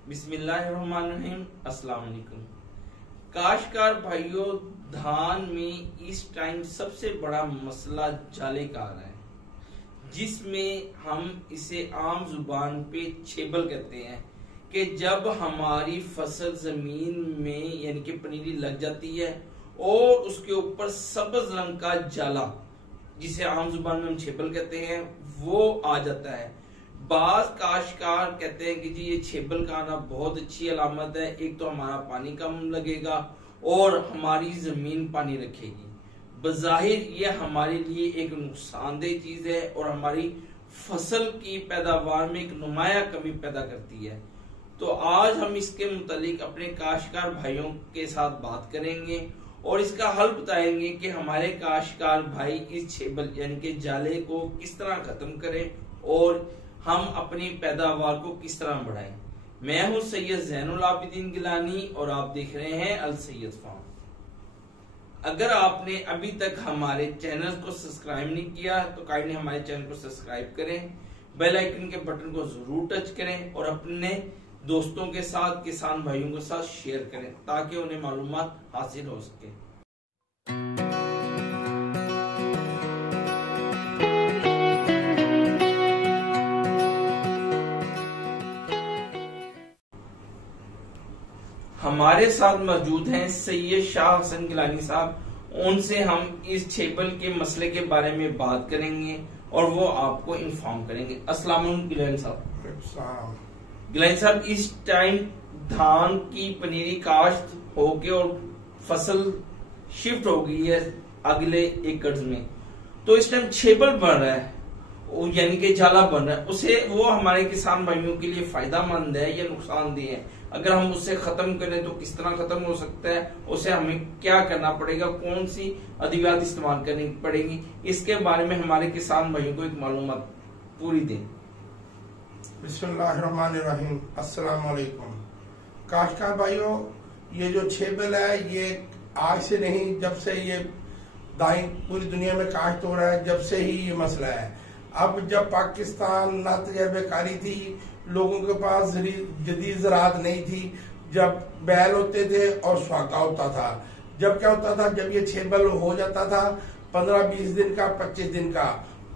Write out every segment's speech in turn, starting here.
बिस्मिल्लाहिर्रहमानिर्रहीम। अस्सलाम वालेकुम। काश्तकार भाइयों, धान में इस टाइम सबसे बड़ा मसला जाले का आ रहा है, जिसमें हम इसे आम जुबान पे छेबल कहते हैं कि जब हमारी फसल जमीन में यानी कि पनीरी लग जाती है और उसके ऊपर सब्ज रंग का जाला, जिसे आम जुबान में हम छेबल कहते हैं, वो आ जाता है। बाज काश्तकार कहते हैं कि जी ये छेबल का आना बहुत अच्छी अलामत है। एक तो हमारा पानी कम लगेगा और हमारी जमीन पानी रखेगी। बज़ाहिर ये हमारे लिए एक नुकसानदेह चीज है और हमारी फसल की पैदावार में एक नुमाया कमी पैदा करती है। तो आज हम इसके मुतालिक अपने काश्तकार भाइयों के साथ बात करेंगे और इसका हल बताएंगे कि हमारे काश्तकार भाई इस छेबल यानी कि जाले को किस तरह खत्म करें और हम अपनी पैदावार को किस तरह बढ़ाएं। मैं हूं सैयद ज़ैनुल आबिदीन गिलानी और आप देख रहे हैं अल सैयद फार्म। अगर आपने अभी तक हमारे चैनल को सब्सक्राइब नहीं किया तो काइंडली हमारे चैनल को सब्सक्राइब करें, बेल आइकन के बटन को जरूर टच करें और अपने दोस्तों के साथ, किसान भाइयों के साथ शेयर करें ताकि उन्हें मालूमात हासिल हो सके। हमारे साथ मौजूद हैं सैयद शाह हसन गिलानी साहब। उनसे हम इस छेबल के मसले के बारे में बात करेंगे और वो आपको इन्फॉर्म करेंगे। अस्सलाम वालेकुम गिलानी साहब। गिलानी साहब, इस टाइम धान की पनीरी काश्त होके और फसल शिफ्ट हो गई है अगले एकड़ में, तो इस टाइम छेबल बन रहा है यानी कि जाला बन रहा है। उसे वो हमारे किसान भाइयों के लिए फायदेमंद है या नुकसानदेह है? अगर हम उससे खत्म करें तो किस तरह खत्म हो सकता है, उसे हमें क्या करना पड़ेगा, कौन सी अद्वियात इस्तेमाल करनी पड़ेगी, इसके बारे में हमारे किसान भाइयों को एक मालूमात पूरी दें। बिस्मिल्लाहिर्रहमानिर्रहीम। अस्सलाम वालेकुम। काश्तकार भाइयों, ये जो छेबल है ये आज से नहीं, जब से ये दाई पूरी दुनिया में काश्त हो रहा है जब से ही ये मसला है। अब जब पाकिस्तान ना तजर्बेकारी थी, लोगों के पास जदीद ज़राअत नहीं थी, जब बैल होते थे और स्वागा होता था, जब क्या होता था, जब ये छेबल हो जाता था 15-20 दिन का, 25 दिन का,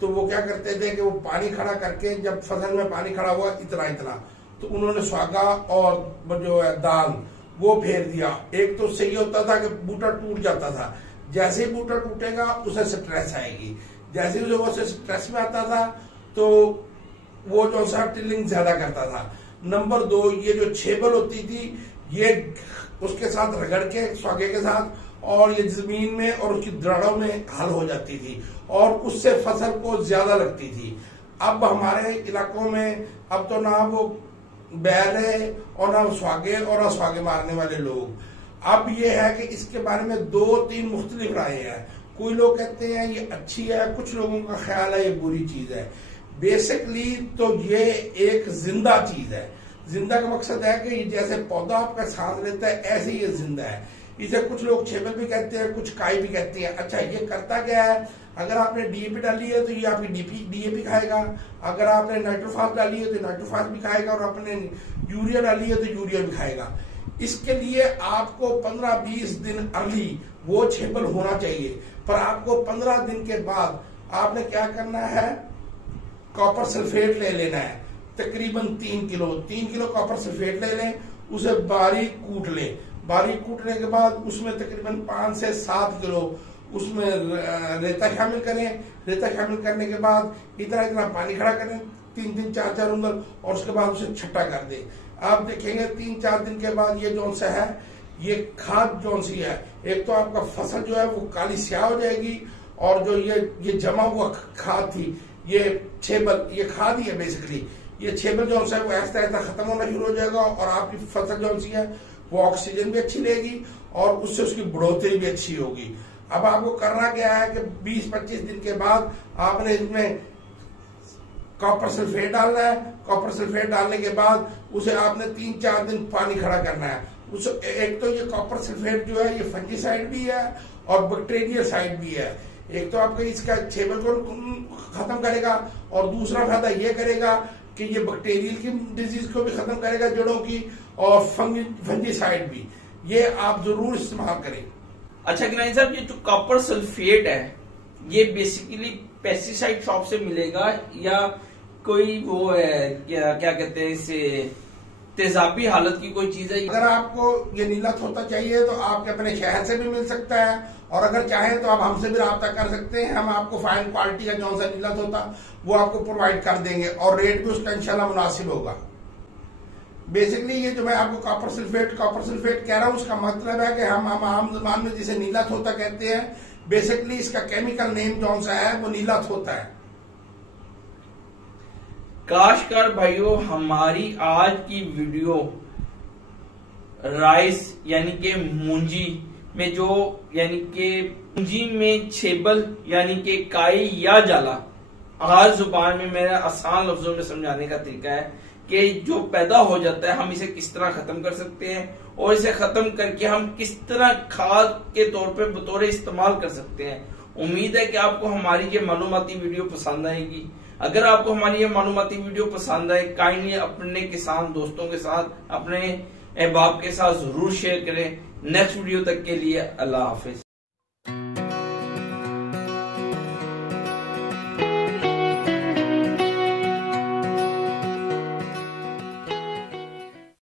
तो वो क्या करते थे कि वो पानी खड़ा करके, जब फसल में पानी खड़ा हुआ इतना इतना, तो उन्होंने स्वागा और जो है दाल वो फेर दिया। एक तो सही होता था कि बूटा टूट जाता था, जैसे ही बूटा टूटेगा उसे स्ट्रेस आएगी, जैसे ही वो स्ट्रेस में आता था तो वो जो सा टिलिंग ज्यादा करता था। नंबर 2, ये जो छेबल होती थी ये उसके साथ रगड़ के स्वागे के साथ और ये जमीन में और उसकी दड़ों में हल हो जाती थी और उससे फसल को ज्यादा लगती थी। अब हमारे इलाकों में अब तो ना वो बैल है और ना स्वागे और ना स्वागे मारने वाले लोग। अब ये है कि इसके बारे में 2-3 मुख्तलिफ राय है। कोई लोग कहते हैं ये अच्छी है, कुछ लोगों का ख्याल है ये बुरी चीज है। बेसिकली तो ये एक जिंदा चीज है। जिंदा का मकसद है कि जैसे पौधा आपका सांस लेता है ऐसे ही ये जिंदा है। इसे कुछ लोग छेबल भी कहते हैं, कुछ काई भी कहते हैं। अच्छा, ये करता क्या है? अगर आपने डीएपी डाली है तो ये आपकी डीएपी खाएगा, अगर आपने नाइट्रोफास डाली है तो नाइट्रोफास भी खाएगा और आपने यूरिया डाली है तो यूरिया भी खाएगा। इसके लिए आपको 15-20 दिन अर्ली वो छेबल होना चाहिए, पर आपको 15 दिन के बाद आपने क्या करना है, कॉपर सल्फेट ले लेना है। तकरीबन 3 किलो कॉपर सल्फेट ले लें, उसे बारीक कूट लें। बारीक कूटने के बाद उसमें तकरीबन 5 से 7 किलो उसमें रेता शामिल करें। रेता शामिल करने के बाद इतना इतना पानी खड़ा करें, 3-3, 4-4 उंगल, और उसके बाद उसे छट्टा कर दें। आप देखेंगे 3-4 दिन के बाद ये जौन सा है, ये खाद जौन सी है, एक तो आपका फसल जो है वो काली स्याह हो जाएगी और जो ये जमा हुआ खाद थी, ये छेबल, ये खाद ही है बेसिकली। ये छेबल जौन सा है वो ऐसा ऐसा खत्म होना शुरू हो जाएगा और आपकी फसल जौन सी है वो ऑक्सीजन भी अच्छी लेगी और उससे उसकी बढ़ोतरी भी अच्छी होगी। अब आपको करना क्या है कि 20-25 दिन के बाद आपने इसमें कॉपर सल्फेट डालना है। कॉपर सल्फेट डालने के बाद उसे आपने 3-4 दिन पानी खड़ा करना है। उस एक तो ये कॉपर सल्फेट जो है ये फंजीसाइड भी है और बैक्टीरियल साइड भी है। एक तो आपका इसका छेबल को खत्म करेगा और दूसरा फायदा ये करेगा कि ये बैक्टीरियल की डिजीज को भी खत्म करेगा, जड़ों की, और फंजीसाइड भी। ये आप जरूर इस्तेमाल करें। अच्छा गिलानी साहब, ये जो कॉपर सल्फेट है ये बेसिकली पेस्टिसाइड शॉप से मिलेगा या कोई वो है क्या कहते हैं इसे तेजाबी हालत की कोई चीज है? अगर आपको ये नीला तोता चाहिए तो आपके अपने शहर से भी मिल सकता है, और अगर चाहें तो आप हमसे भी राब्ता कर सकते हैं। हम आपको फाइन क्वालिटी का जो सा नीला तोता वो आपको प्रोवाइड कर देंगे, और रेट भी उसका इंशाल्लाह मुनासिब होगा। बेसिकली ये जो मैं आपको कॉपर सल्फेट कह रहा हूँ, उसका मतलब है कि हम आम जबान में जिसे नीला तोता कहते हैं, बेसिकली इसका केमिकल नेम जो सा है वो नीला तोता है। काश्तकार भाइयों, हमारी आज की वीडियो राइस यानी के मूंजी में जो यानी के मूंजी में छेबल यानी के काई या जाला, आज जुबान में मेरा आसान लफ्जों में समझाने का तरीका है कि जो पैदा हो जाता है हम इसे किस तरह खत्म कर सकते हैं, और इसे खत्म करके हम किस तरह खाद के तौर पे बतौर इस्तेमाल कर सकते हैं। उम्मीद है कि आपको हमारी ये मालूमाती वीडियो पसंद आएगी। अगर आपको हमारी ये मालूमाती वीडियो पसंद आए, काइंडली अपने किसान दोस्तों के साथ, अपने अहबाब के साथ जरूर शेयर करें। नेक्स्ट वीडियो तक के लिए अल्लाह हाफिज।